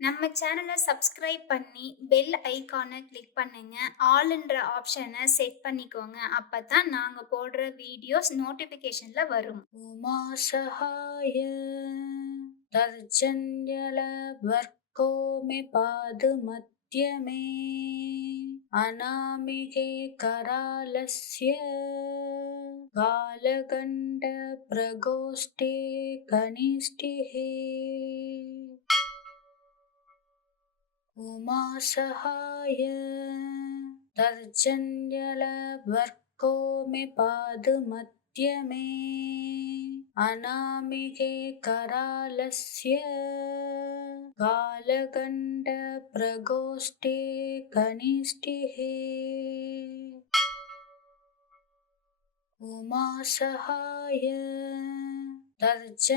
நம்ம சேனலை சப்ஸ்கிரைப் பண்ணி பெல் ஐகானை கிளிக் பண்ணுங்க. ஆல்ன்ற ஆப்ஷனை செட் பண்ணிக்கோங்க. அப்பதான் நாங்க போடுற வீடியோஸ் நோட்டிபிகேஷன்ல வரும். उमा सहाय तर्जन्यलवर्को मे पादमध्य मे अनामिके करालस्य कालगण्ड प्रगोष्ठे कनिष्ठिहे उमा सहाय तर्जन्यलवर्को मे पादमध्य मे अनामिके करालस्य कालगण्ड प्रगोष्ठे कनिष्ठिहे उमा सहाय तर्जन्यलवर्को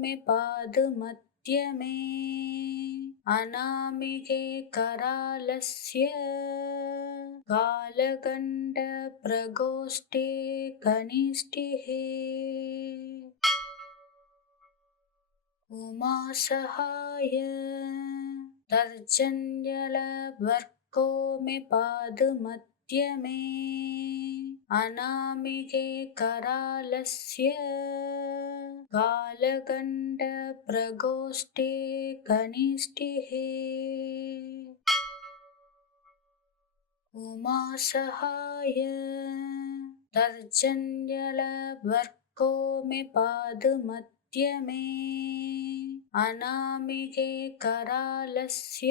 मे पादमध्य मे अनामिके करालस्य कालगण्ड प्रगोष्ठे कनिष्ठिहे उमा सहाय तर्जन्यलवर्को मे पादमध्य मे अनामिके करालस्य कालगण्ड प्रगोष्ठे कनिष्ठिहे उमा सहाय तर्जन्यलवर्को मे पादमध्य मे अनामिके करालस्य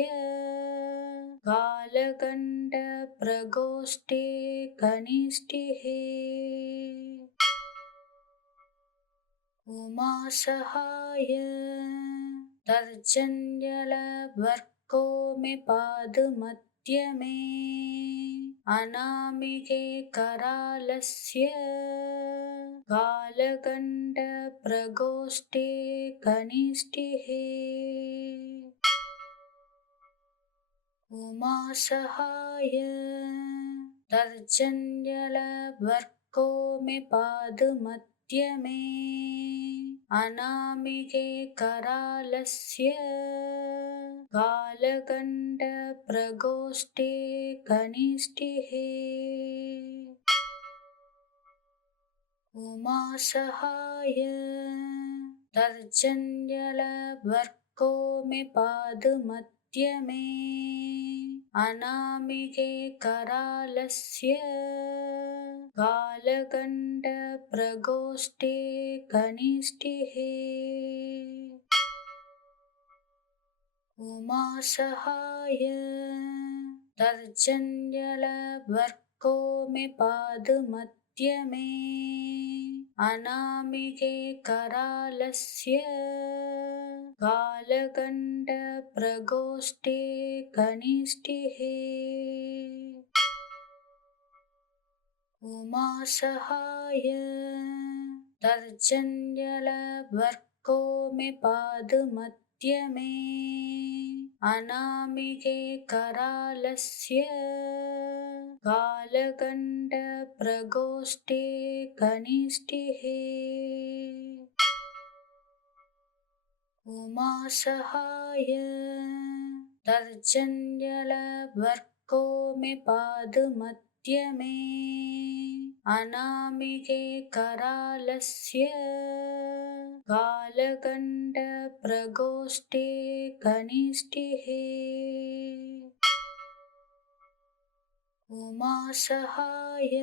कालगण्ड प्रगोष्ठे कनिष्ठिहे उमा सहाय तर्जन्यलवर्को मे पादमध्य मे अनामिके करालस्य कालगण्ड प्रगोष्ठे कनिष्ठिहे उमा सहाय तर्जन्यलवर्को मे पादमध्य मे अनामिके करालस्य कालगण्ड प्रगोष्ठे कनिष्ठिहे उमा सहाय तर्जन्यलवर्को मे पादमध्य मे अनामिके करालस्य कालगण्ड प्रगोष्ठे कनिष्ठिहे उमा सहाय तर्जन्यलवर्को मे पादमध्य मे अनामिके करालस्य कालगण्ड प्रगोष्ठे कनिष्ठिहे उमा सहाय तर्जन्यलवर्को मे पादमध्य मे अनामिके करालस्य कालगण्ड प्रगोष्ठे कनिष्ठिहे उमा सहाय तर्जन्यलवर्को मे पादमध्य मे अनामिके करालस्य कालगण्ड प्रगोष्ठे कनिष्ठिहे उमा सहाय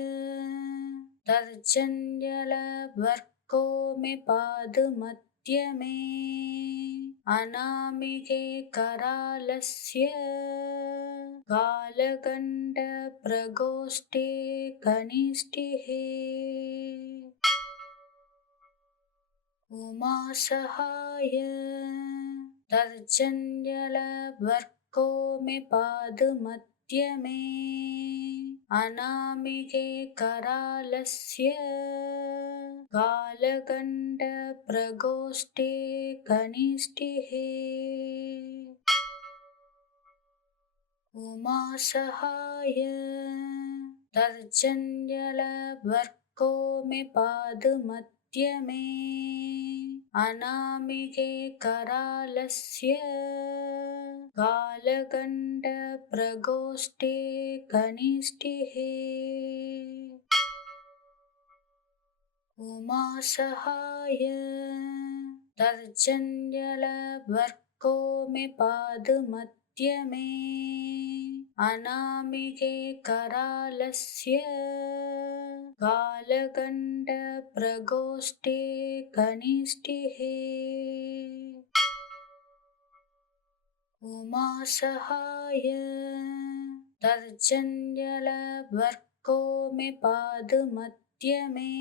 तर्जन्यलवर्को मे पादमध्य मे अनामिके करालस्य कालगण्ड प्रगोष्ठे कनिष्ठिहे उमा सहाय तर्जन्यलवर्को मे पादमध्य मे अनामिके करालस्य कालगण्ड प्रगोष्ठे कनिष्ठिहे उमा सहाय तर्जन्यलवर्को मे पादमध्य मध्यमे अनामिके करालस्य कालकण्ठप्रकोष्ठे कनिष्ठे उमासहाय तर्जन्यलवर्को मे पादमध्यमे अनामिके करालस्य कालकण्ठप्रकोष्ठे कनिष्ठे उमासहाय तर्जन्यलवर्को मे पादमध्यमे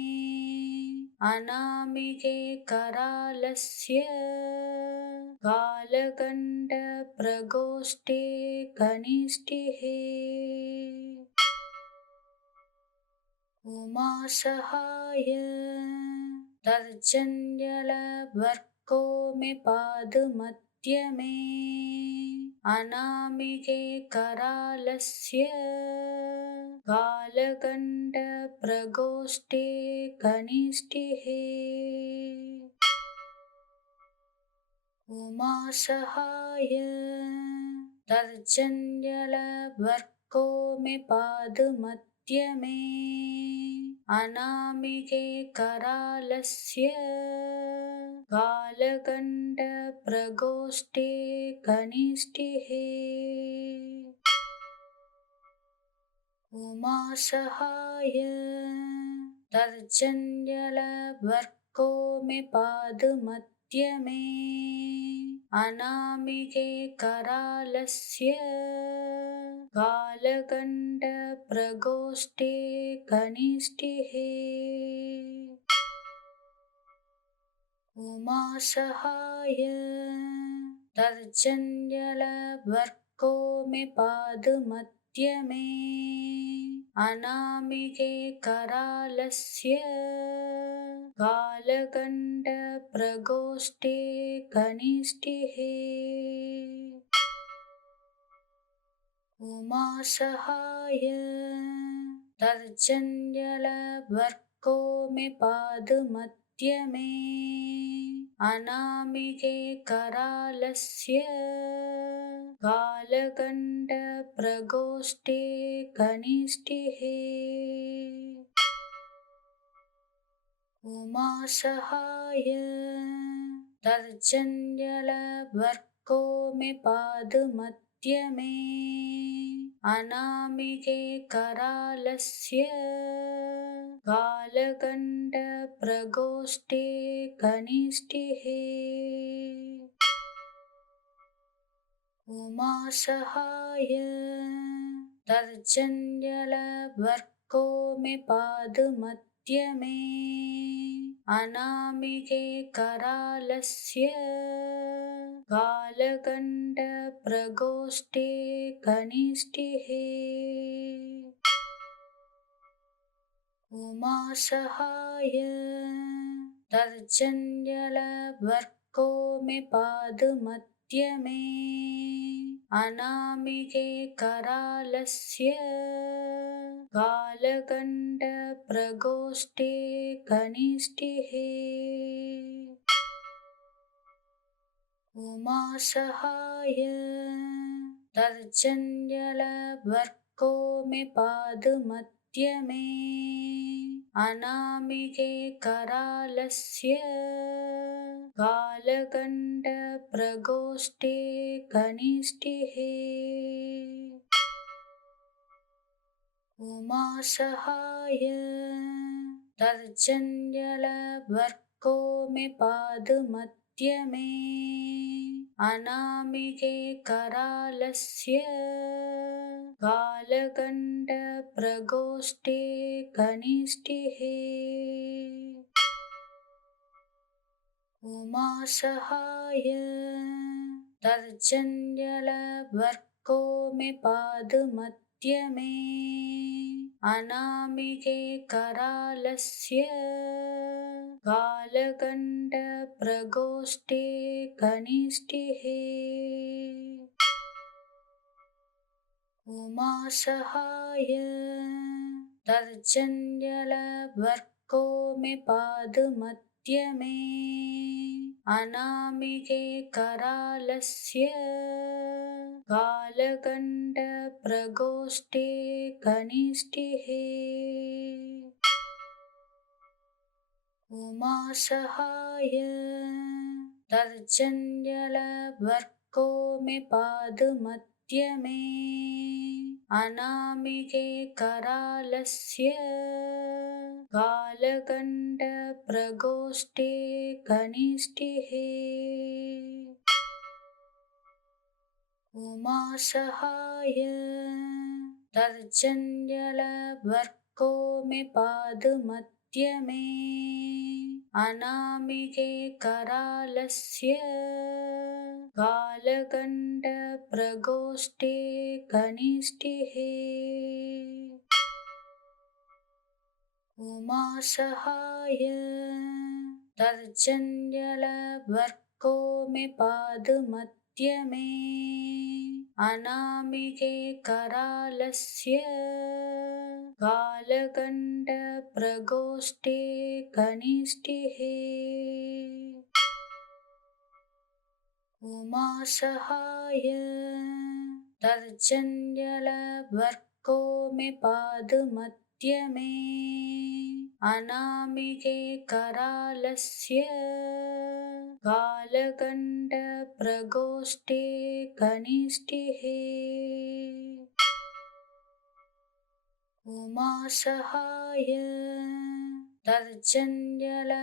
अनामिके करालस्य कालकण्ठप्रकोष्ठे कनिष्ठे उमासहाय तर्जन्यलवर्को मे पादमध्यमे अनामिके करालस्य कालकण्ठप्रकोष्ठे कनिष्ठे उमासहाय तर्जन्यलवर्को मे पादमध्यमे अनामिके करालस्य कालकण्ठप्रकोष्ठे कनिष्ठे उमासहाय तर्जन्यलवर्को मे पादमध्यमे अनामिके करालस्य कालकण्ठप्रकोष्ठे कनिष्ठे उमासहाय तर्जन्यलवर्को मे पादमध्यमे अनामिके करालस्य कालकण्ठप्रकोष्ठे कनिष्ठे उमासहाय तर्जन्यलवर्को मे पादमध्यमे अनामिके करालस्य कालकण्ठप्रकोष्ठे कनिष्ठे उमासहाय तर्जन्यलवर्को मे पादमध्यमे अनामिके करालस्य कालकण्ठप्रकोष्ठे कनिष्ठे उमासहाय तर्जन्यलवर्को मे पादमध्यमे अनामिके करालस्य कालकण्ठप्रकोष्ठे कनिष्ठे उमासहाय तर्जन्यलवर्को मे पादमध्यमे अनामिके करालस्य कालकण्ठप्रकोष्ठे कनिष्ठे उमासहाय तर्जन्यलवर्को मे पादमध्यमे अनामिके करालस्य कालकण्ठप्रकोष्ठे कनिष्ठे उमासहाय तर्जन्यलवर्को मे पादमध्यमे अनामिके करालस्य कालकण्ठप्रकोष्ठे कनिष्ठे उमासहाय तर्जन्यलवर्को मे पादमध्यमे अनामिके करालस्य कालकण्ठप्रकोष्ठे कनिष्ठे उमासहाय तर्जन्यलवर्को वर्को में पादमध्य में अनामिके करालस्य कालगण्ड प्रगोष्ठे कनिष्ठिः उमासहाय तर्जन्यलवर्को में पादमध्य में अनामिके करालस्य कालगण्ड प्रगोष्ठे कनिष्ठिः उमासहाय तर्जन्यलवर्को में पादमध्य में अनामिके करालस्य कालगण्ड प्रगोष्ठे कनिष्ठिः उमासहाय तर्जन्यलवर्को में पादमध्य में अनामिके करालस्य कालगण्ड प्रगोष्ठे कनिष्ठिः उमासहाय तर्जन्यलवर्को में पादमध्य में अनामिके करालस्य कालगण्ड प्रगोष्ठे कनिष्ठिः उमासहाय तर्जन्यलवर्को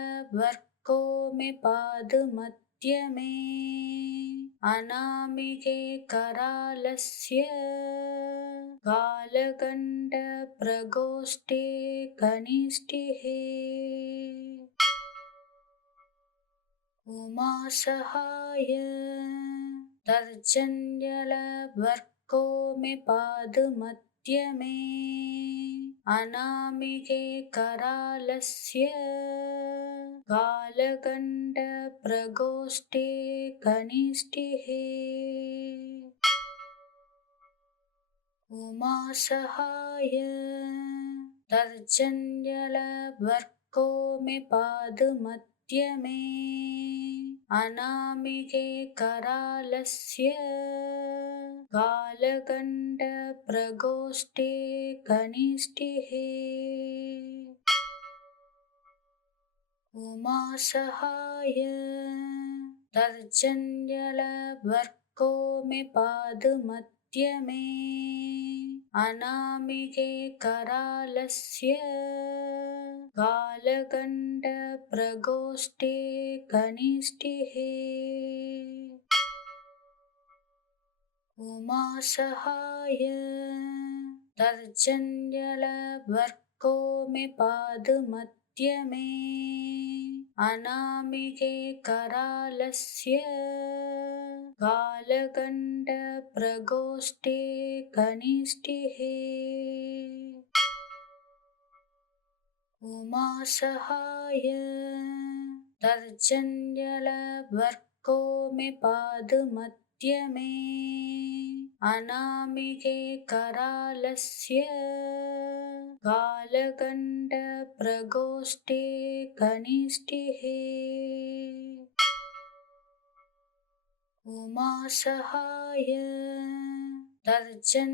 में पादमध्य में अनामिके करालस्य कालगण्ड प्रगोष्ठे कनिष्ठिः उमासहाय तर्जन्यलवर्को में पादमध्य में अनामिके करालस्य कालगण्ड प्रगोष्ठे कनिष्ठिः उमासहाय तर्जन्यलवर्को में पादमध्य में अनामिके करालस्य कालगण्ड प्रगोष्ठे कनिष्ठिः उमासहाय तर्जन्यलवर्को में पादमध्य में अनामिके करालस्य कालगण्ड प्रगोष्ठे कनिष्ठिः उमासहाय तर्जन्यलवर्को में पादमध्य में अनामिके करालस्य कालगण्ड प्रगोष्ठे कनिष्ठिः उमासहाय तर्जन्यलवर्को में पादमध्य में अनामिके करालस्य कालगण्ड प्रगोष्ठे कनिष्ठिः उमासहाय तर्जन्यलवर्को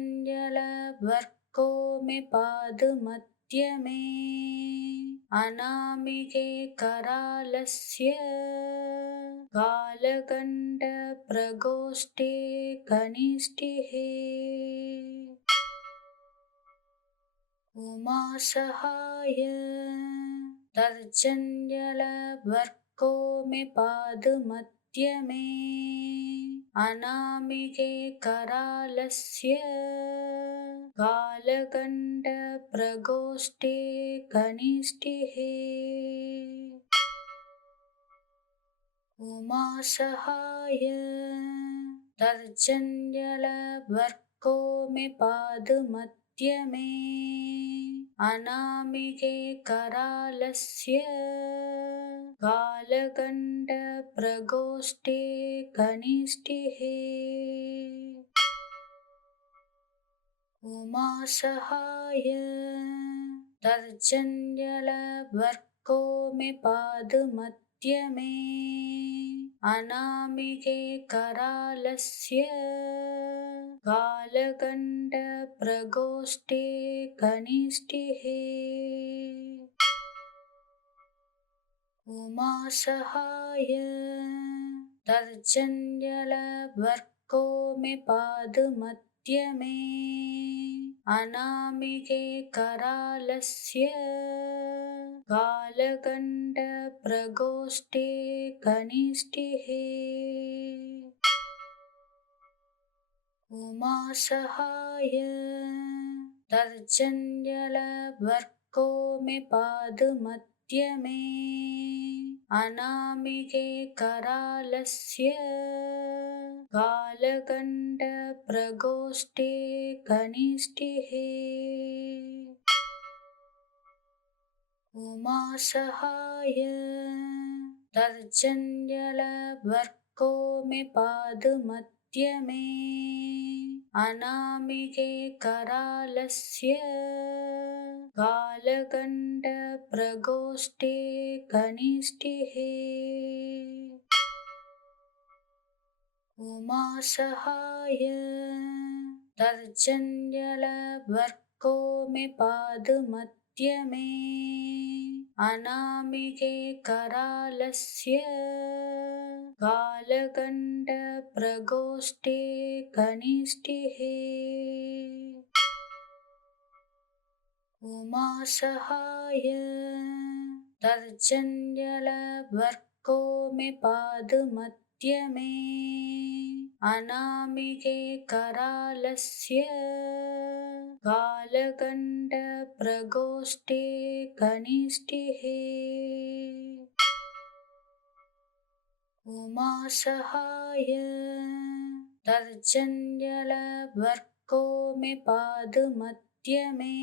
में पादमध्य में अनामिके करालस्य कालगण्ड प्रगोष्ठे कनिष्ठिः उमासहाय तर्जन्यलवर्को में पादमध्य में अनामिके करालस्य कालगण्ड प्रगोष्ठे कनिष्ठिः उमासहाय तर्जन्यलवर्को में पादमध्य में अनामिके करालस्य कालगण्ड प्रगोष्ठे कनिष्ठिः उमासहाय तर्जन्यलवर्को मे पादमध्य मे अनामिके करालस्य कालगण्डप्रकोष्ठे कनिष्ठिहे उमासहाय तर्जन्यलवर्को मे पादमध्य मे अनामिके करालस्य कालगण्डप्रकोष्ठे कनिष्ठिहे उमासहाय तर्जन्यलवर्को मे पादमध्य मे अनामिके करालस्य कालगण्डप्रकोष्ठे कनिष्ठिहे उमासहाय तर्जन्यलवर्को मे पादमध्य मे अनामिके करालस्य कालगण्डप्रकोष्ठे कनिष्ठिहे उमासहाय तर्जन्यलवर्को मे पादमध्य मे अनामिके करालस्य कालगण्डप्रकोष्ठे कनिष्ठिहे उमासहाय तर्जन्यलवर्को मे पादमध्य मे अनामिके करालस्य कालगण्डप्रकोष्ठे कनिष्ठिहे उमासहाय तर्जन्यलवर्को मे पादमध्य मे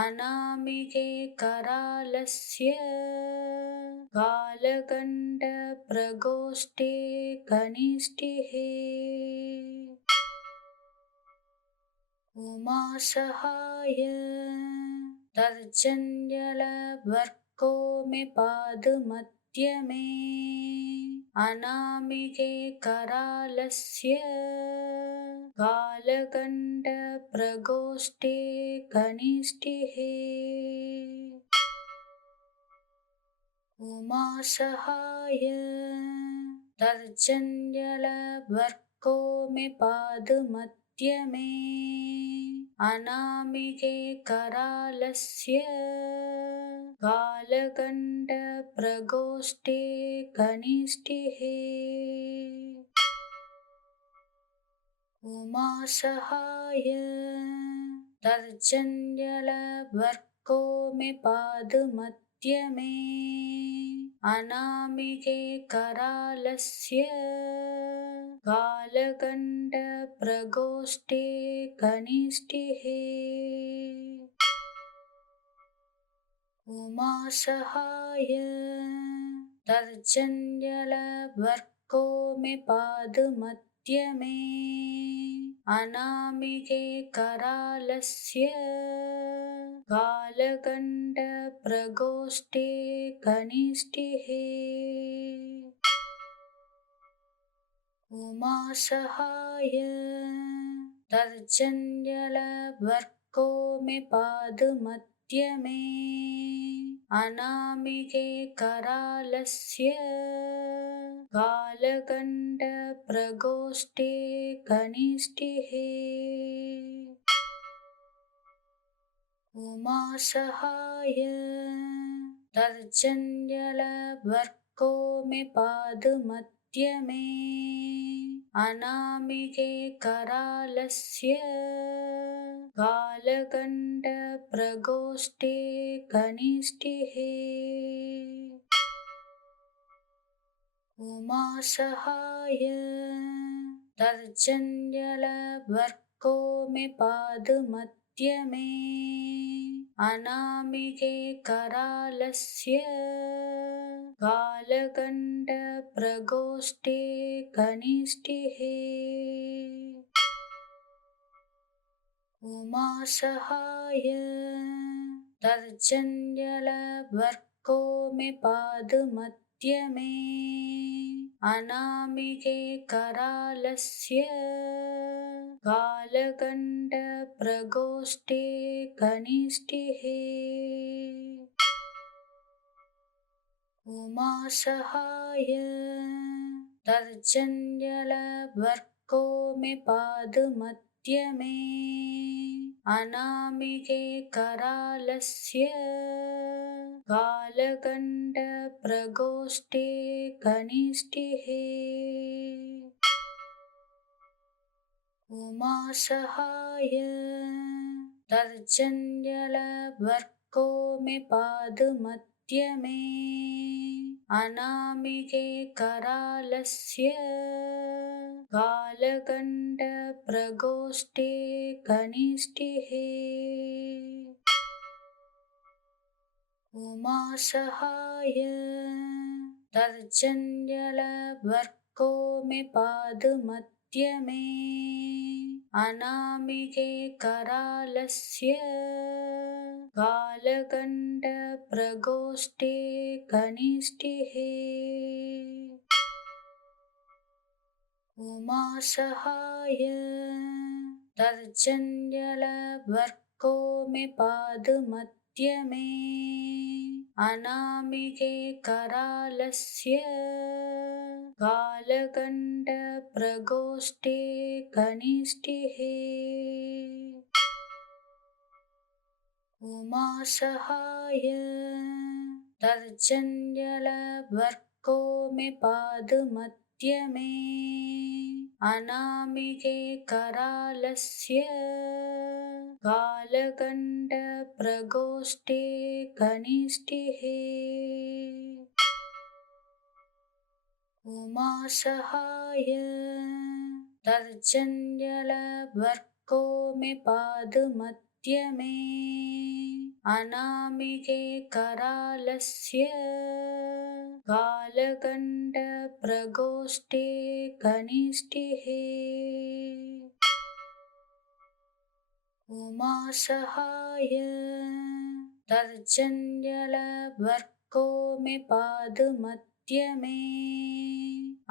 अनामिके करालस्य कालगण्डप्रकोष्ठे कनिष्ठिहे उमासहाय तर्जन्यलवर्को मे पादमध्य मे अनामिके करालस्य कालगण्डप्रकोष्ठे कनिष्ठिहे उमासहाय तर्जन्यलवर्को मे पादमध्य मे अनामिके करालस्य कालगण्डप्रकोष्ठे कनिष्ठिहे उमासहाय तर्जन्यलवर्को मे पादमध्य मे अनामिके करालस्य कालगण्डप्रकोष्ठे कनिष्ठिहे उमासहाय तर्जन्यलवर्को मे पादमध्य मे अनामिके करालस्य कालगण्डप्रकोष्ठे कनिष्ठिहे उमासहाय तर्जन्यलवर्को मे पादमध्य मे अनामिके करालस्य कालगण्डप्रकोष्ठे कनिष्ठिहे उमासहाय तर्जन्यलवर्को मे पादमध्य मे अनामिके करालस्य कालगण्डप्रकोष्ठे कनिष्ठिहे उमासहाय तर्जन्यलवर्को मे पादमध्य मे अनामिके करालस्य कालगण्डप्रकोष्ठे कनिष्ठिहे उमासहाय तर्जन्यलवर्को मे पादमध्य मे अनामिके करालस्य कालगण्डप्रगोष्ठे कनिष्ठिहे उमासहाय तर्जन्यलवर्को मे पादमध्य मे अनामिके करालस्य कालगण्डप्रगोष्ठे कनिष्ठिहे उमासहाय तर्जन्यलवर्को मे पादमध्य मे अनामिके करालस्य कालगण्डप्रगोष्ठे कनिष्ठिहे उमासहाय तर्जन्यलवर्को मे पादमध्य मे अनामिके करालस्य कालगण्डप्रगोष्ठे कनिष्ठिहे उमासहाय तर्जन्यलवर्को मे पादमध्य मे अनामिके करालस्य कालगण्डप्रगोष्ठे कनिष्ठिहे उमासहाय तर्जन्यलवर्को मे पादमध्य मे अनामिके करालस्य कालगण्डप्रगोष्ठे कनिष्ठिहे उमासहाय तर्जन्यलवर्को मे पादमध्य मे अनामिके करालस्य कालगण्डप्रगोष्ठे कनिष्ठिहे उमासहाय तर्जन्यलवर्को मे पादमध्य मे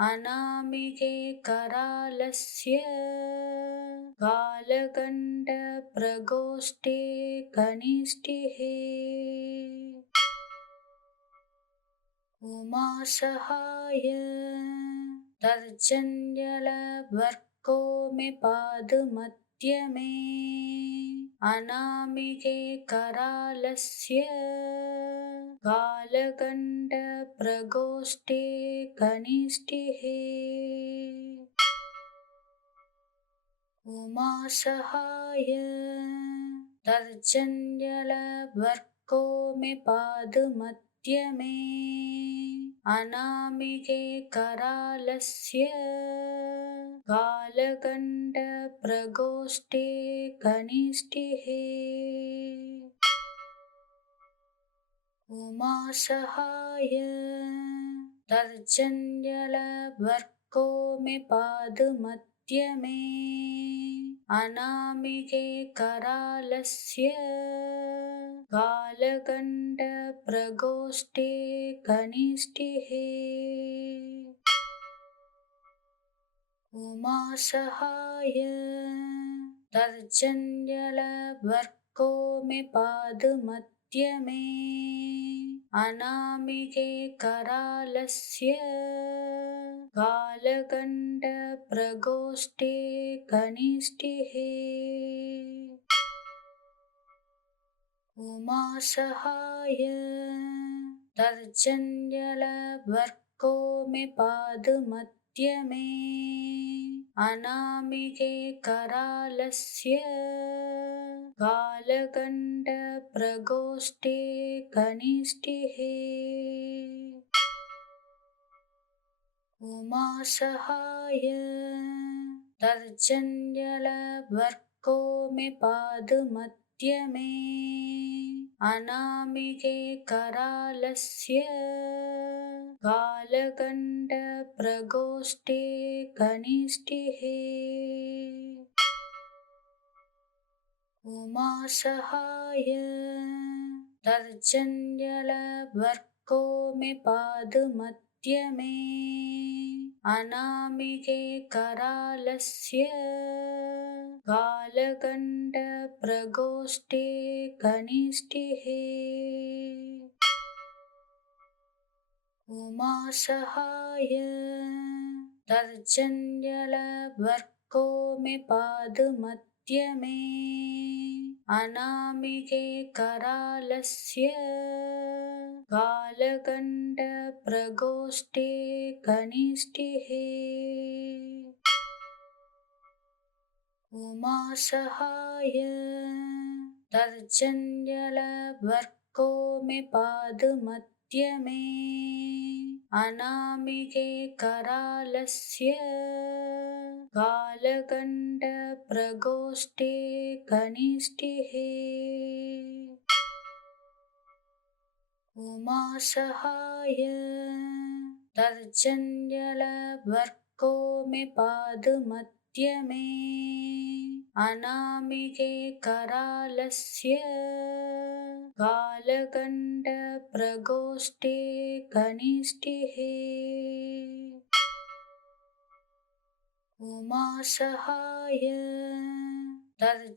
अनामिके करालस्य कालगण्डप्रगोष्ठे कनिष्ठिहे उमासहाय तर्जन्यलवर्को मे पादमध्य मे अनामिके करालस्य कालगण्डप्रगोष्ठे कनिष्ठिहे उमासहाय तर्जन्यलवर्को मे पादमध्य मे अनामिके करालस्य कालगण्डप्रगोष्ठे कनिष्ठिहे उमासहाय तर्जन्यलवर्को मे पादमध्य मे अनामिके करालस्य कालगण्डप्रगोष्ठे कनिष्ठिहे उमासहाय तर्जन्यलवर्को मे पादमध्य मे अनामिके करालस्य कालगण्डप्रगोष्ठे कनिष्ठिहे उमासहाय तर्जन्यलवर्को मे पादमध्य मे अनामिके करालस्य कालगण्डप्रगोष्ठे कनिष्ठिहे उमासहाय तर्जन्यलवर्को मे पादमध्य मे अनामिके करालस्य कालगण्डप्रगोष्ठे कनिष्ठिहे उमासहाय तर्जन्यलवर्को में पादमध्य में अनामिके करालस्य कालगण्ड प्रगोष्ठे कनिष्ठिः उमासहाय तर्जन्यलवर्को में पादमध्य में अनामिके करालस्य कालगण्ड प्रगोष्ठे कनिष्ठिः उमासहाय तर्जन्यलवर्को में पादमध्य में अनामिके करालस्य कालगण्ड प्रगोष्ठे कनिष्ठिः उमासहाय तर्जन्यलवर्को में पादमध्य में अनामिके करालस्य कालगण्ड प्रगोष्ठे कनिष्ठिः उमासहाय तर्जन्यलवर्को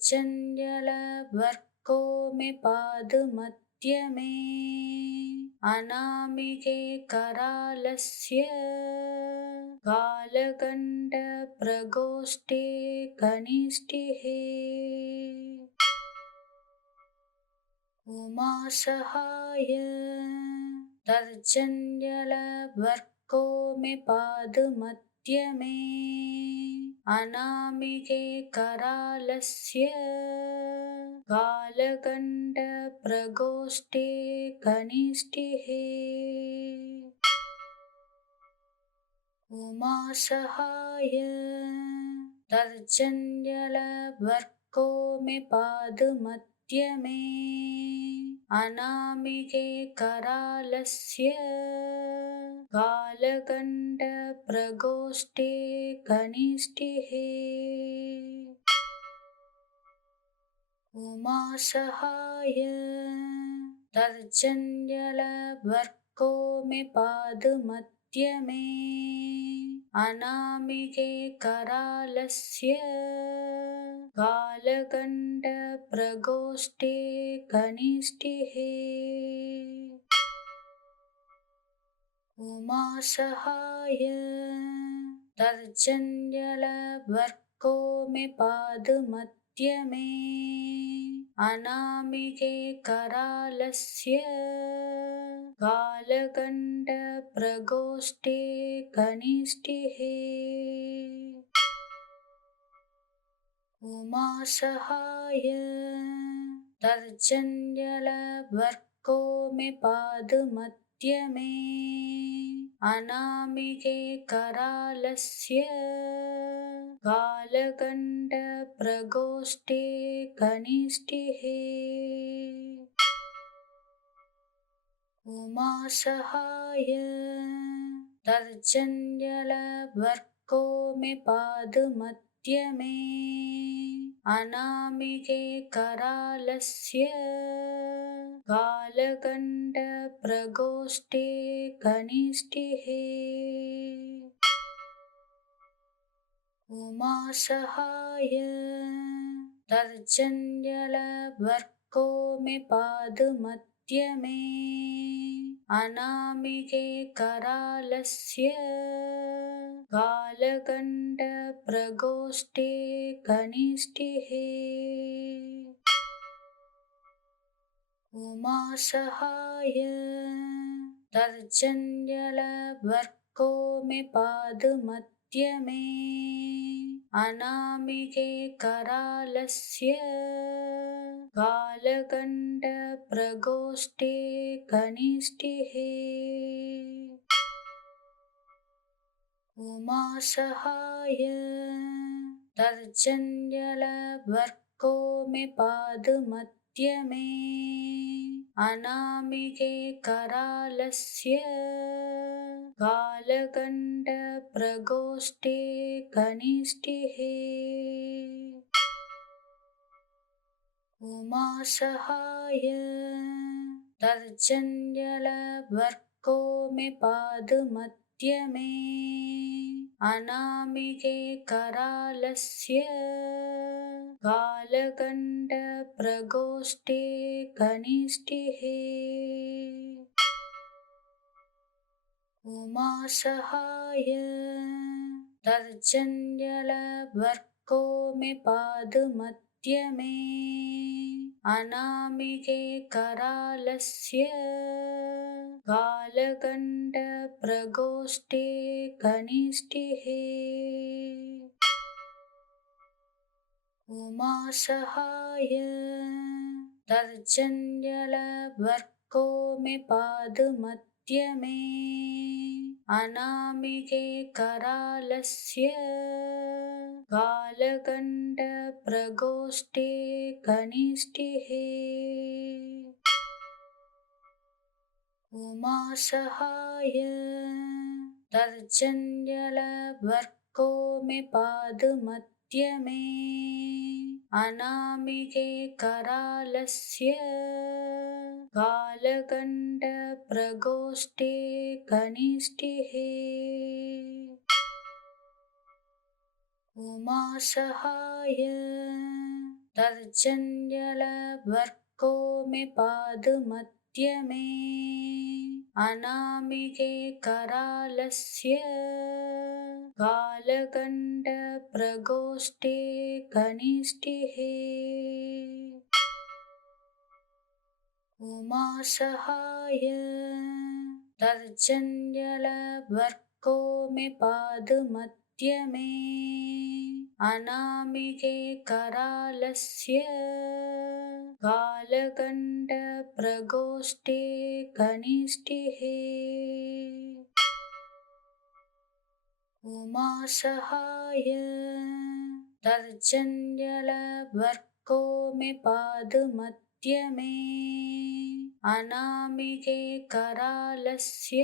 में पादमध्य में अनामिके करालस्य कालगण्ड प्रगोष्ठे कनिष्ठिः उमासहाय तर्जन्यलवर्को में पादमध्य में अनामिके करालस्य कालगण्ड प्रगोष्ठे कनिष्ठिः उमासहाय तर्जन्यलवर्को में पादमध्य में अनामिके करालस्य कालगण्ड प्रगोष्ठे कनिष्ठिः उमासहाय तर्जन्यलवर्को में पादमध्य में अनामिके करालस्य कालगण्ड प्रगोष्ठे कनिष्ठिः उमासहाय तर्जन्यलवर्को में पादमध्य में अनामिके करालस्य कालगण्ड प्रगोष्ठे कनिष्ठिः उमासहाय तर्जन्यलवर्को में पादमध्य में अनामिके करालस्य कालगण्ड प्रगोष्ठे कनिष्ठिः उमासहाय तर्जन्यलवर्को में पादमध्य में अनामिके करालस्य कालगण्ड प्रगोष्ठे कनिष्ठिः उमासहाय तर्जन्यलवर्को में पादमध्य में अनामिके करालस्य कालगण्ड प्रगोष्ठे कनिष्ठिः उमासहाय तर्जन्यलवर्को में पादमध्य में अनामिके करालस्य कालगण्ड प्रगोष्ठे कनिष्ठिः उमासहाय तर्जन्यलवर्को में पादमध्य में अनामिके करालस्य कालगण्ड प्रगोष्ठे कनिष्ठिः उमासहाय तर्जन्यलवर्को मे पादमध्यमे अनामिके करालस्य कालगण्डप्रगोष्ठे कनिष्ठिहे उमासहाय तर्जन्यलवर्को मे पादमध्यमे अनामिके करालस्य कालगण्डप्रगोष्ठे कनिष्ठिहे उमासहाय तर्जन्यलवर्को मे पादमध्यमे अनामिके करालस्य कालगण्डप्रगोष्ठे कनिष्ठिहे उमासहाय तर्जन्यलवर्को मे पादमध्यमे अनामिके करालस्य कालगण्डप्रगोष्ठे कनिष्ठिहे उमासहाय तर्जन्यलवर्को मे पादमध्यमे अनामिके करालस्य कालगण्डप्रगोष्ठे कनिष्ठिहे उमासहाय तर्जन्यलवर्को मे पादमध्यमे अनामिके करालस्य कालगण्डप्रगोष्ठे कनिष्ठिहे उमासहाय तर्जन्यलवर्को मे पादमध्यमे अनामिके करालस्य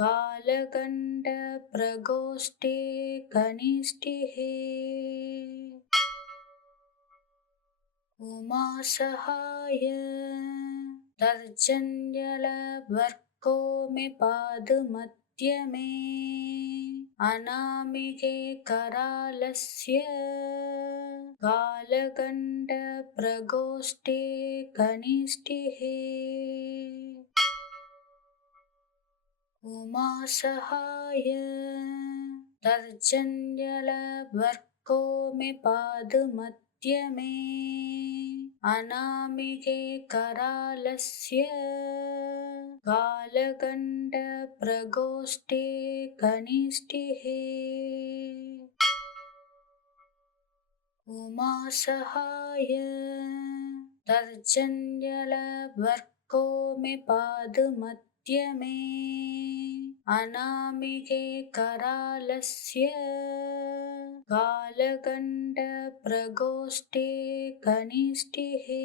कालगण्डप्रगोष्ठे कनिष्ठिहे उमासहाय तर्जन्यलवर्को मे पादमध्यमे अनामिके करालस्य कालगण्डप्रगोष्ठे कनिष्ठिहे उमासहाय तर्जन्यलवर्को मे पादमध्यमे अनामिके करालस्य कालगण्डप्रगोष्ठे कनिष्ठिहे उमासहाय तर्जन्यलवर्को मे पादमध्यमे अनामिके करालस्य कालगण्डप्रगोष्ठे कनिष्ठिहे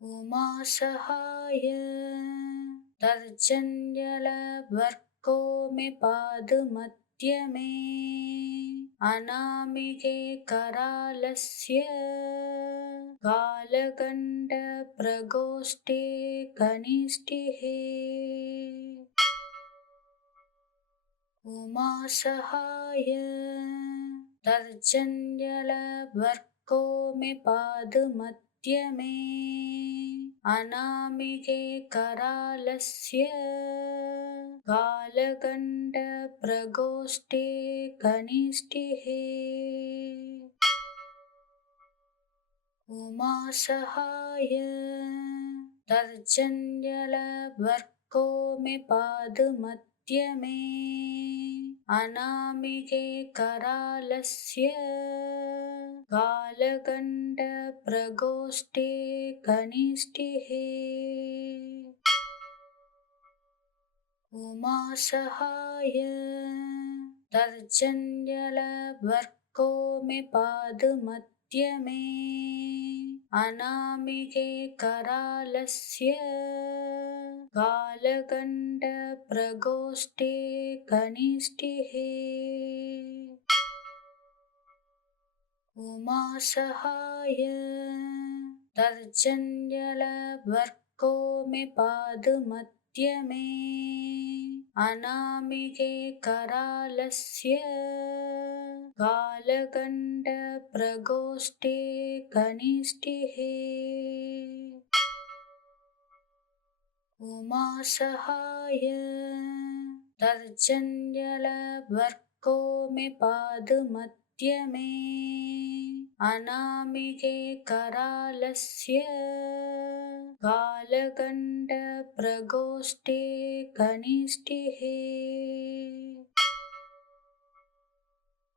उमासहाय तर्जन्यलवर्को मे पादमध्यमे अनामिके करालस्य कालगण्डप्रगोष्ठे कनिष्ठिहे उमासहाय तर्जन्यलवर्को मे पादमध्यमे अनामिके करालस्य कालगण्डप्रगोष्ठे कनिष्ठिहे उमासहाय तर्जन्यलवर्को मे पादमध्यमे अनामिके करालस्य कालगण्डप्रगोष्ठे कनिष्ठिहे उमासहाय तर्जन्यलवर्को मे पादमध्यमे अनामिके करालस्य कालगण्डप्रगोष्ठे कनिष्ठिहे उमासहाय तर्जन्यलवर्को मे पादमध्य मे अनामिके करालस्य कालगण्डप्रगोष्ठे कनिष्ठिहे उमासहाय तर्जन्यलवर्को मे पादमध्य मे अनामिके करालस्य कालगण्डप्रगोष्ठे कनिष्ठिहे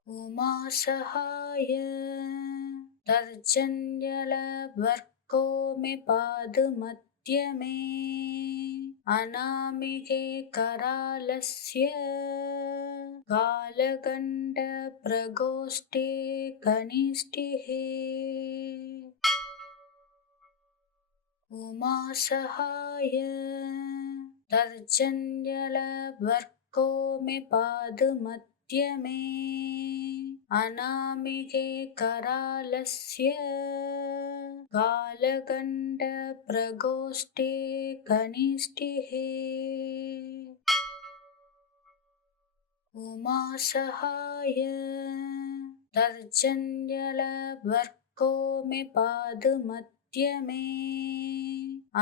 उमासहाय तर्जन्यलवर्को मे पादमध्य मे अनामिके करालस्य कालगण्डप्रगोष्ठे कनिष्ठिहे उमासहाय तर्जन्यलवर्को मे पादमध्य मे अनामिके करालस्य कालगण्डप्रगोष्ठे कनिष्ठिहे उमासहाय तर्जन्यलवर्को मे पादमध्य मे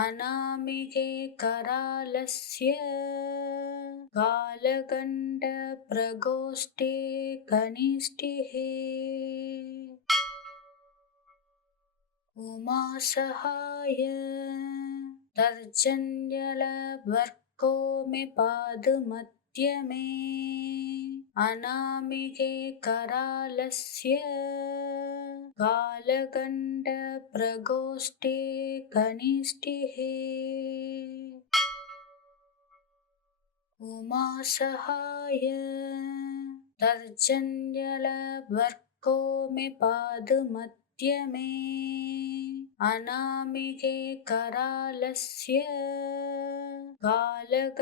अनामिके करालस्य कालगण्डप्रगोष्ठे कनिष्ठिहे उमासहाय तर्जन्यलवर्को मे पादमध्य मे अनामिके करालस्य कालगण्डप्रगोष्ठे कनिष्ठिहे उमासहाय तर्जन्यलवर्को मे पादमध्य मे अनामिके करालस्य कालगण्डप्रगोष्ठे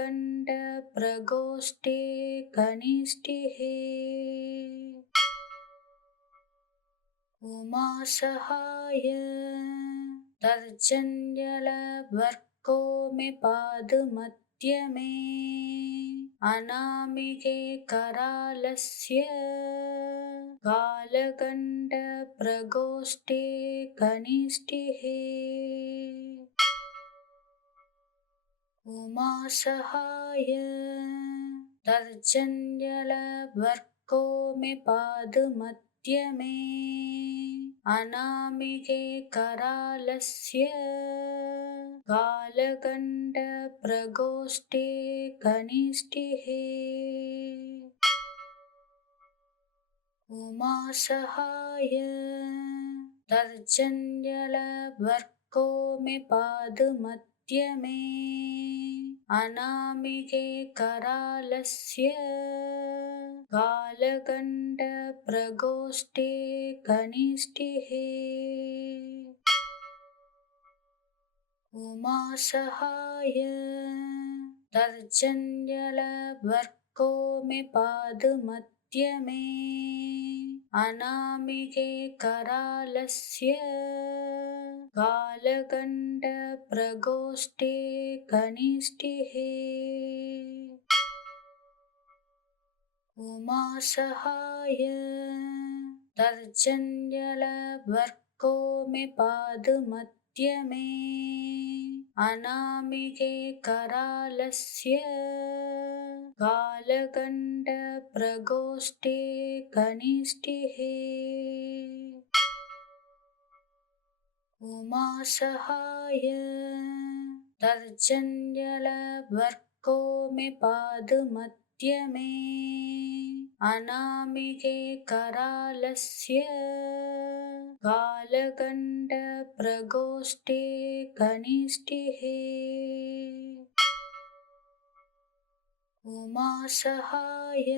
कनिष्ठिहे उमासहाय तर्जन्यलवर्को मे पादमध्य मे अनामिके करालस्य कालगण्डप्रगोष्ठे कनिष्ठिहे उमासहाय तर्जन्यलवर्को मे पादमध्य मे अनामिके करालस्य कालगण्डप्रगोष्ठे कनिष्ठिहे उमासहाय तर्जन्यलवर्को मे पादमध्य मे अनामिके करालस्य कालगण्डप्रगोष्ठे कनिष्ठिहे उमासहाय तर्जन्यलवर्को मे पादमध्य मे अनामिके करालस्य कालगण्डप्रगोष्ठे कनिष्ठिहे उमासहाय तर्जन्यलवर्को मे पादमध्य मे अनामिके करालस्य कालगण्डप्रगोष्ठे कनिष्ठिहे उमासहाय तर्जन्यलवर्को मे पादमध्य मे अनामिके करालस्य कालगण्डप्रगोष्ठे कनिष्ठिहे उमासहाय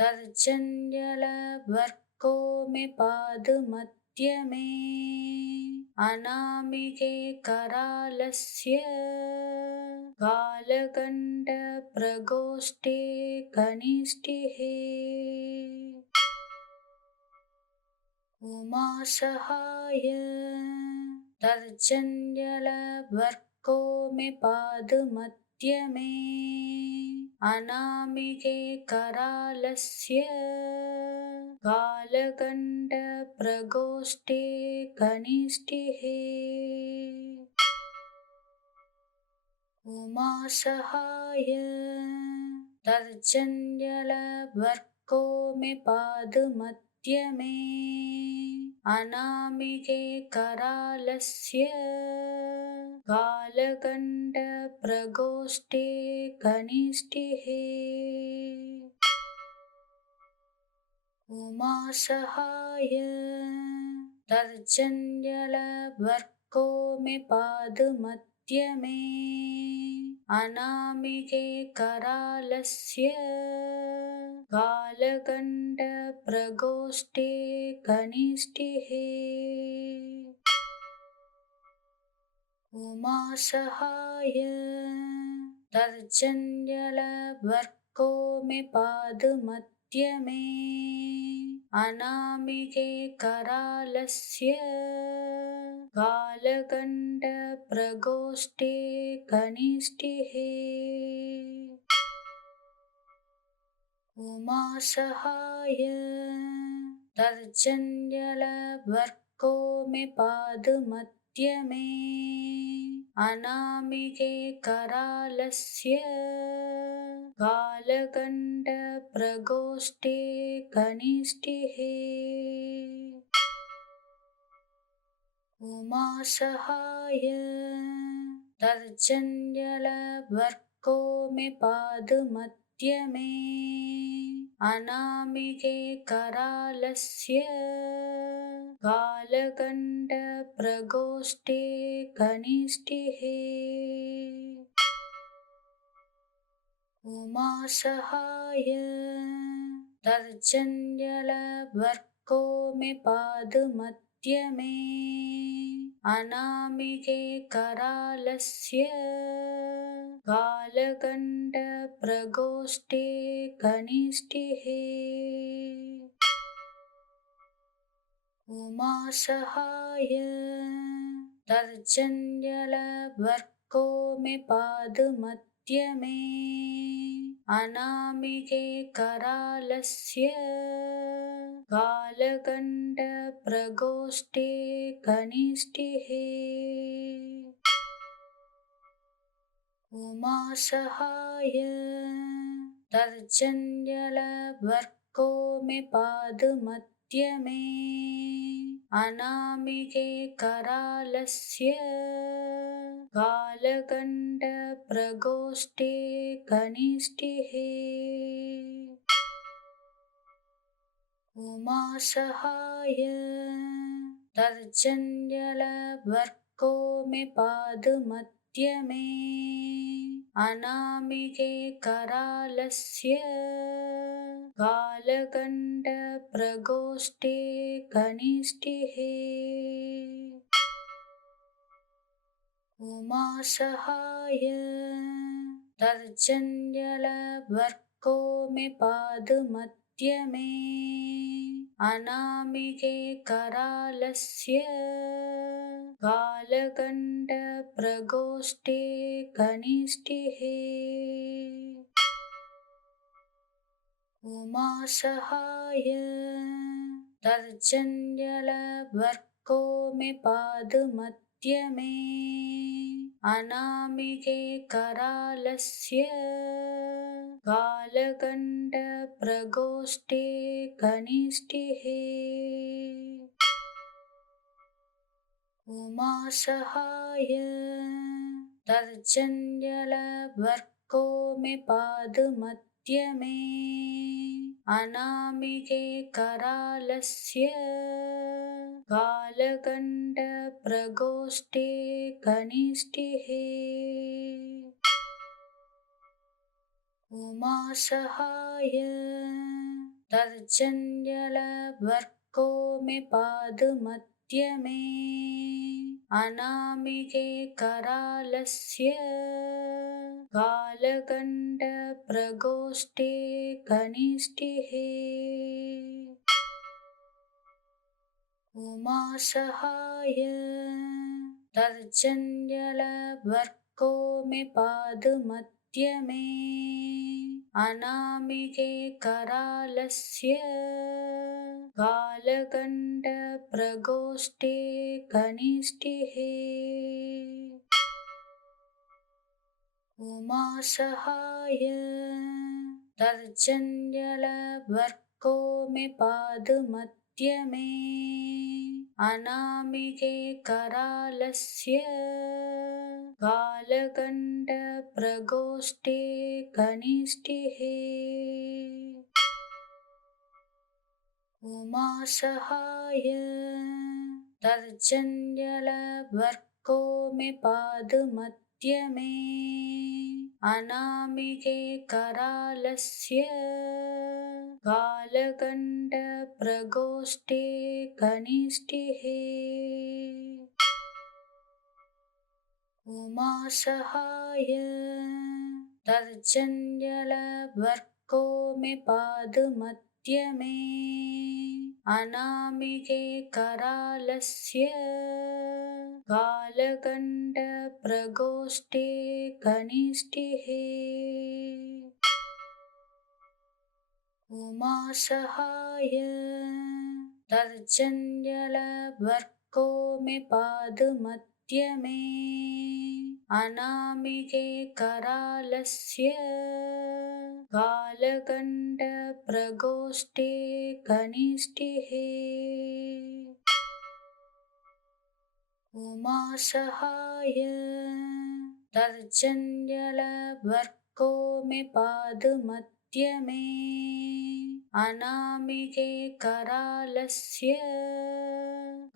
तर्जन्यलवर्को मे पादमध्य मे अनामिके करालस्य कालगण्डप्रगोष्ठे कनिष्ठिहे उमासहाय तर्जन्यलवर्को मे पादमध्य मे अनामिके करालस्य कालगण्डप्रगोष्ठे कनिष्ठिहे उमासहाय तर्जन्यलवर्को मे पादमध्य मे अनामिके करालस्य कालगण्डप्रगोष्ठे कनिष्ठिहे उमासहाय तर्जन्यलवर्को मे पादमध्य मे अनामिके करालस्य कालगण्डप्रगोष्ठे कनिष्ठिहे उमासहाय तर्जन्यलवर्को मे पादमध्य मे अनामिके करालस्य कालगण्डप्रगोष्ठे कनिष्ठिहे उमासहाय तर्जन्यलवर्को मे पादमध्य मे अनामिके करालस्य कालगण्डप्रगोष्ठे कनिष्ठिहे उमासहाय तर्जन्यलवर्को मे पादमध्य मे अनामिके करालस्य कालगण्डप्रगोष्ठे कनिष्ठिहे उमासहाय तर्जन्यलवर्को मे पादमध्य मे अनामिके करालस्य कालगण्डप्रगोष्ठे कनिष्ठिहे उमासहाय तर्जन्यलवर्को मे पादमध्य मे अनामिके करालस्य कालगण्डप्रगोष्ठे कनिष्ठिहे उमासहाय तर्जन्यलवर्को मे पादमध्य मे अनामिके करालस्य कालगण्डप्रगोष्ठे कनिष्ठिहे उमासहाय तर्जन्यलवर्को मे पादमध्य मे अनामिके करालस्य कालगण्डप्रगोष्ठे कनिष्ठिहे उमासहाय तर्जन्यलवर्को मे पादमध्य मे अनामिके करालस्य कालगण्डप्रगोष्ठे कनिष्ठिहे उमासहाय तर्जन्यलवर्को मे पादमध्य मे अनामिके करालस्य कालगण्डप्रगोष्ठे कनिष्ठिहे उमासहाय तर्जन्यलवर्को मे पादमध्य मे अनामिके करालस्य कालगण्डप्रगोष्ठे कनिष्ठिहे उमासहाय तर्जन्यलवर्को मे पादमध्य मे अनामिके करालस्य कालगण्डप्रगोष्ठे कनिष्ठिहे उमासहाय तर्जन्यलवर्को मे पादमध्य मे अनामिके करालस्य कालगण्डप्रगोष्ठे कनिष्ठिहे उमासहाय तर्जन्यलवर्को मे पादमध्य मे अनामिके करालस्य कालगण्डप्रगोष्ठे कनिष्ठिहे उमासहाय तर्जन्यलवर्को मे पादमध्य मे अनामिके करालस्य कालगण्डप्रगोष्ठे कनिष्ठिहे उमासहाय तर्जन्यलवर्को मे पादमध्य मे अनामिके करालस्य कालगण्डप्रगोष्ठे कनिष्ठिहे उमासहाय तर्जन्यलवर्को मे पादमध्य मे अनामिके करालस्य कालगण्डप्रगोष्ठे कनिष्ठिहे उमासहाय तर्जन्यलवर्को मे पादमध्य मे अनामिके करालस्य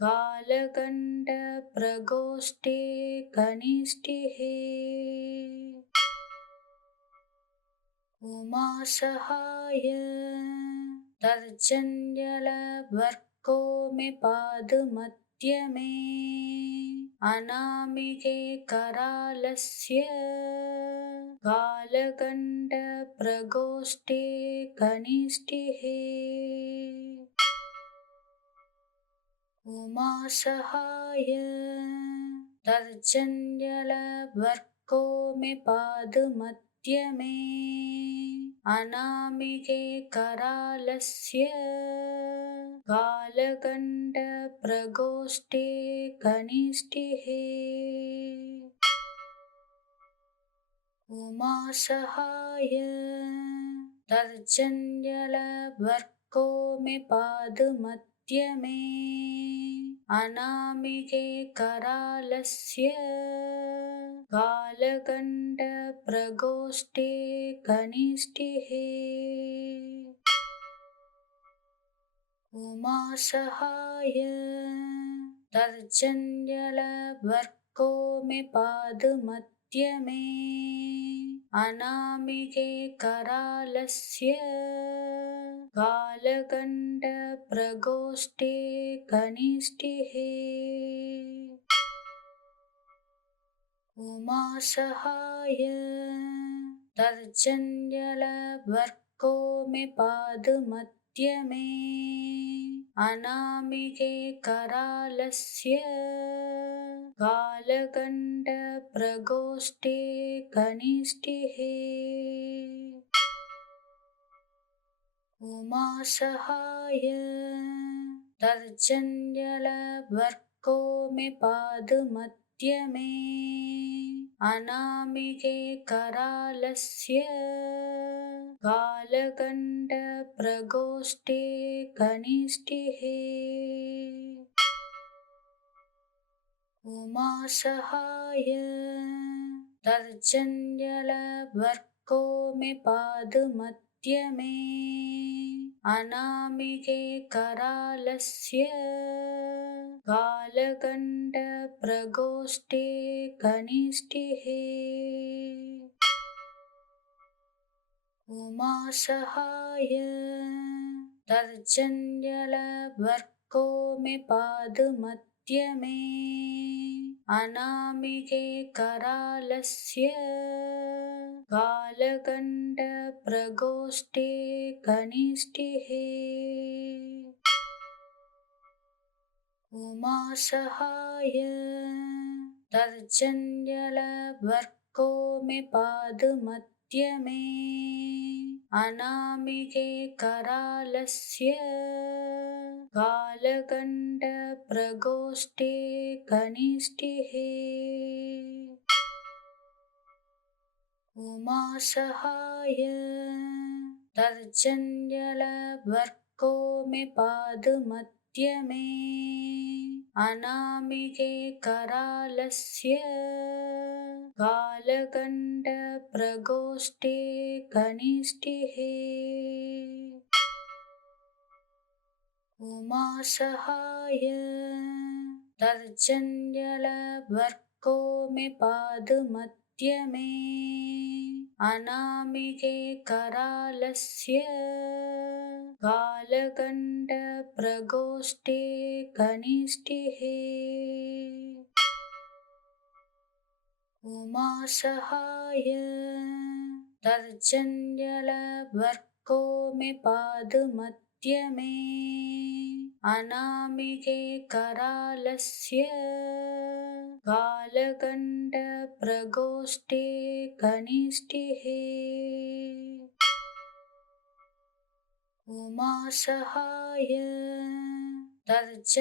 कालगण्डप्रगोष्ठे कनिष्ठिहे उमासहाय तर्जन्यलवर्को मे पादमध्य मे अनामिके करालस्य कालगण्डप्रगोष्ठे कनिष्ठिहे उमासहाय तर्जन्यलवर्को मे पादमध्य मे अनामिके करालस्य कालगण्डप्रगोष्ठे कनिष्ठिहे उमासहाय तर्जन्यलवर्को मे पादमध्य मे अनामिके करालस्य कालगण्डप्रगोष्ठे कनिष्ठिहे उमासहाय तर्जन्यलवर्को मे पादमध्य मे अनामिके करालस्य कालगण्डप्रगोष्ठे कनिष्ठिहे उमासहाय तर्जन्यलवर्को मे पादमध्य मे अनामिके करालस्य कालगण्डप्रगोष्ठे कनिष्ठिहे उमासहाय तर्जन्यलवर्को मे पादमध्य मे अनामिके करालस्य कालगण्डप्रगोष्ठे कनिष्ठिहे उमासहाय तर्जन्यलवर्को मे पादमध्य मे अनामिके करालस्य कालगण्डप्रगोष्ठे कनिष्ठिहे उमासहाय तर्जन्यलवर्को मे पादमध्य मे अनामिके करालस्य कालगण्डप्रगोष्ठे कनिष्ठिहे उमासहाय तर्जन्यलवर्को में पादमध्य में अनामिके करालस्य कालगण्ड प्रगोष्ठे कनिष्ठिहे उमासहाय तर्जन्यलवर्को में पादमध्य में अनामिके करालस्य कालगण्ड प्रगोष्ठे कनिष्ठिहे उमासहाय तर्जन्यलवर्को में पादमध्य में अनामिके करालस्य कालगण्ड प्रगोष्ठे कनिष्ठिहे उमासहाय तर्जन्यलवर्को में पादमध्य में अनामिके करालस्य कालगण्ड प्रगोष्ठे कनिष्ठिहे उमासहाय तर्जन्यलवर्को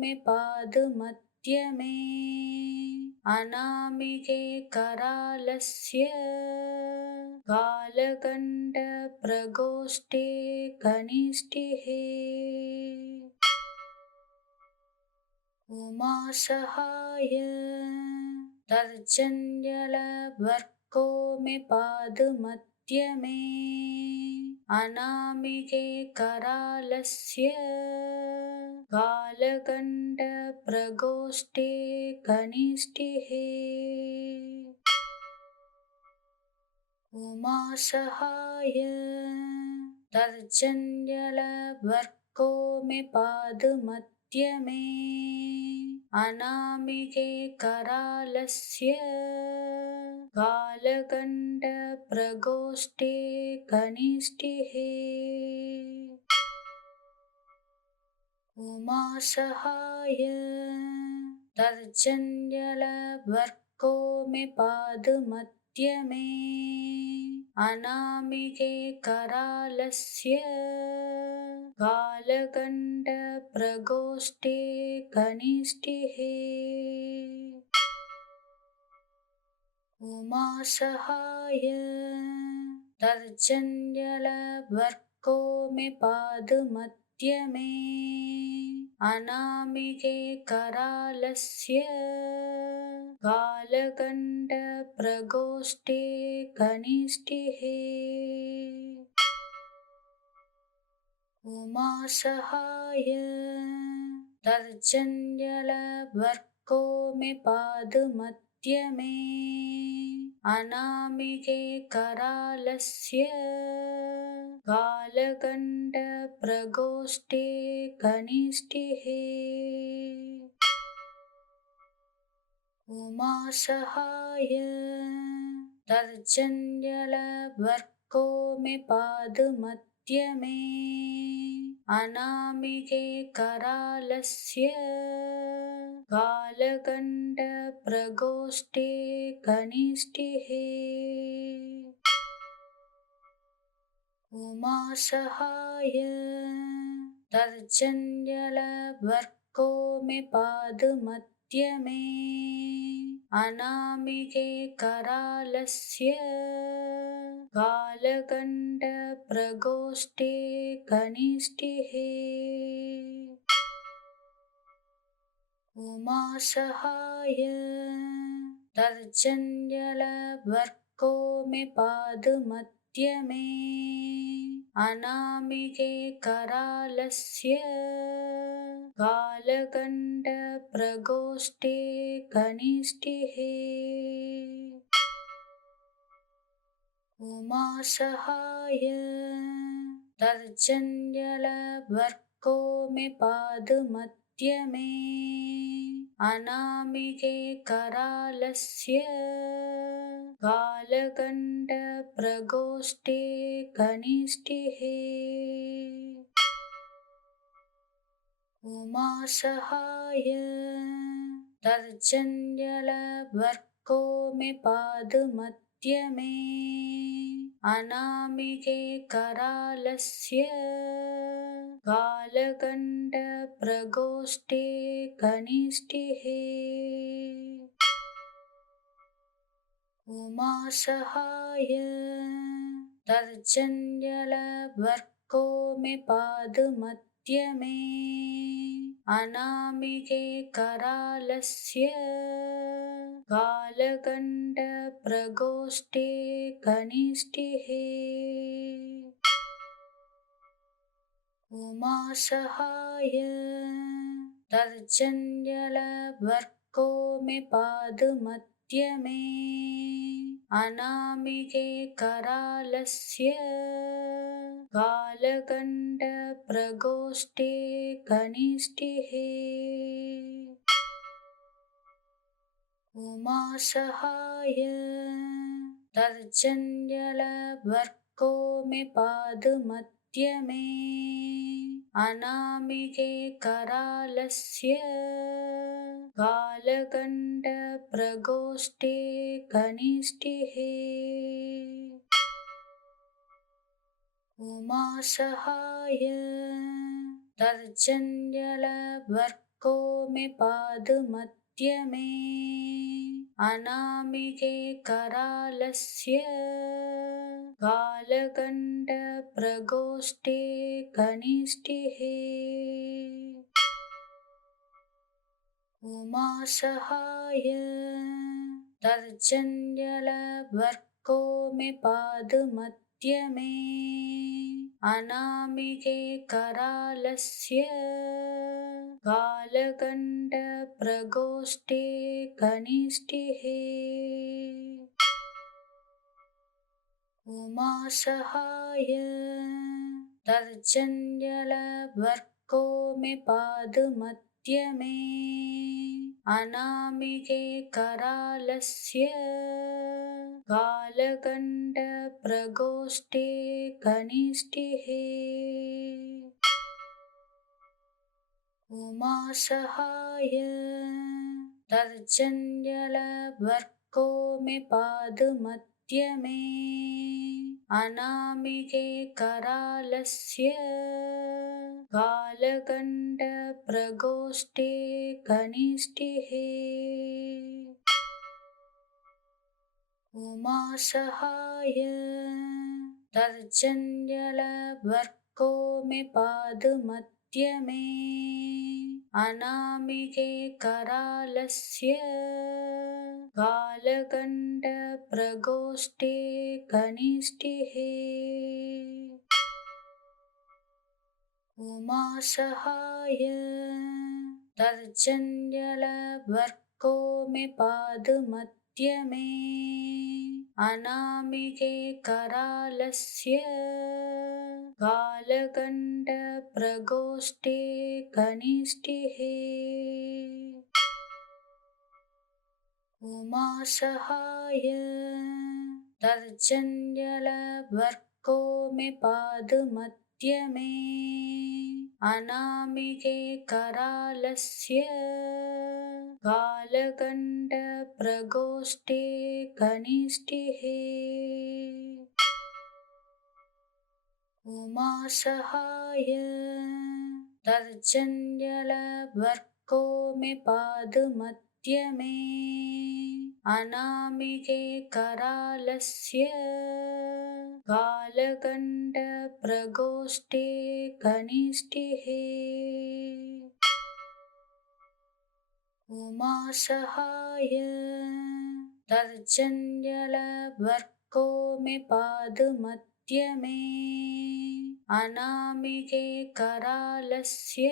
में पादमध्य में अनामिके करालस्य कालगण्ड प्रगोष्ठे कनिष्ठिहे उमासहाय तर्जन्यलवर्को में पादमध्य में अनामिके करालस्य कालगण्ड प्रगोष्ठे कनिष्ठिहे उमासहाय तर्जन्यलवर्को में पादमध्य में अनामिके करालस्य कालगण्ड प्रगोष्ठे कनिष्ठिहे उमासहाय तर्जन्यलवर्को में पादमध्य में अनामिके करालस्य कालगण्ड प्रगोष्ठे कनिष्ठिहे उमासहाय तर्जन्यलवर्को में पादमध्य में अनामिके करालस्य कालगण्ड प्रगोष्ठे कनिष्ठिहे उमासहाय तर्जन्यलवर्को में पादमध्य में अनामिके करालस्य कालगण्ड प्रगोष्ठे कनिष्ठिहे उमासहाय तर्जन्यलवर्को में पादमध्य में अनामिके करालस्य कालगण्ड प्रगोष्ठे कनिष्ठिहे उमासहाय तर्जन्यलवर्को में पादमध्य में अनामिके करालस्य कालगण्ड प्रगोष्ठे कनिष्ठिहे उमासहाय तर्जन्यलवर्को में पादमध्य में अनामिके करालस्य कालगण्ड प्रगोष्ठे कनिष्ठिहे उमासहाय तर्जन्यलवर्को में पादमध्य में अनामिके करालस्य कालगण्ड प्रगोष्ठे कनिष्ठिहे उमासहाय तर्जन्यलवर्को मे पादमध्य मे अनामिके करालस्य कालगण्डप्रकोष्ठे कनिष्ठिः उमासहाय तर्जन्यलवर्को मे पादमध्य मे अनामिके करालस्य कालगण्डप्रकोष्ठे कनिष्ठिः उमासहाय तर्जन्यलवर्को मे पादमध्य मे अनामिके करालस्य कालगण्डप्रकोष्ठे कनिष्ठिः उमासहाय तर्जन्यलवर्को मे पादमध्य मे अनामिके करालस्य कालगण्डप्रकोष्ठे कनिष्ठिः उमासहाय तर्जन्यलवर्को मे पादमध्य मे अनामिके करालस्य कालगण्डप्रकोष्ठे कनिष्ठिः उमासहाय तर्जन्यलवर्को मे पादमध्य मे अनामिके करालस्य कालगण्डप्रकोष्ठे कनिष्ठिः उमासहाय तर्जन्यलवर्को मे पादमध्य मे अनामिके करालस्य कालगण्डप्रकोष्ठे कनिष्ठिः उमासहाय तर्जन्यलवर्को मे पादमध्य मे अनामिके करालस्य कालगण्डप्रकोष्ठे कनिष्ठिः उमासहाय तर्जन्यलवर्को मे पादमध्य मे अनामिके करालस्य कालगण्डप्रकोष्ठे कनिष्ठिः उमासहाय तर्जन्यलवर्को मे पादमध्य मे अनामिके करालस्य कालगण्डप्रकोष्ठे कनिष्ठिः उमासहाय तर्जन्यलवर्को मे पादमध्य मे अनामिके करालस्य कालगण्डप्रकोष्ठे कनिष्ठिः उमासहाय तर्जन्यलवर्को मे पादमध्य मे अनामिके करालस्य कालगण्डप्रकोष्ठे कनिष्ठिः उमासहाय तर्जन्यलवर्को मे पादमध्य मे अनामिके करालस्य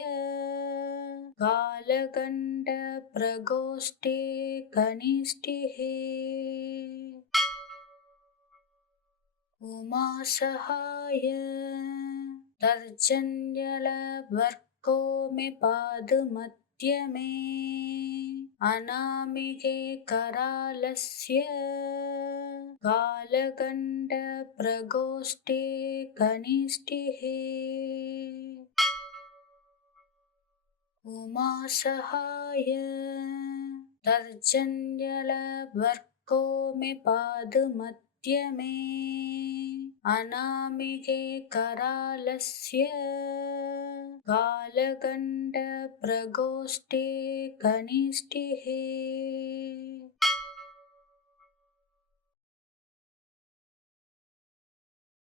कालगण्डप्रकोष्ठे कनिष्ठिः उमासहाय तर्जन्यलवर्को मे पादमध्य मे अनामिके करालस्य कालगण्डप्रकोष्ठे कनिष्ठिः उमासहाय तर्जन्यलवर्को मे पादमध्य मे अनामिके करालस्य कालगण्डप्रकोष्ठे कनिष्ठिः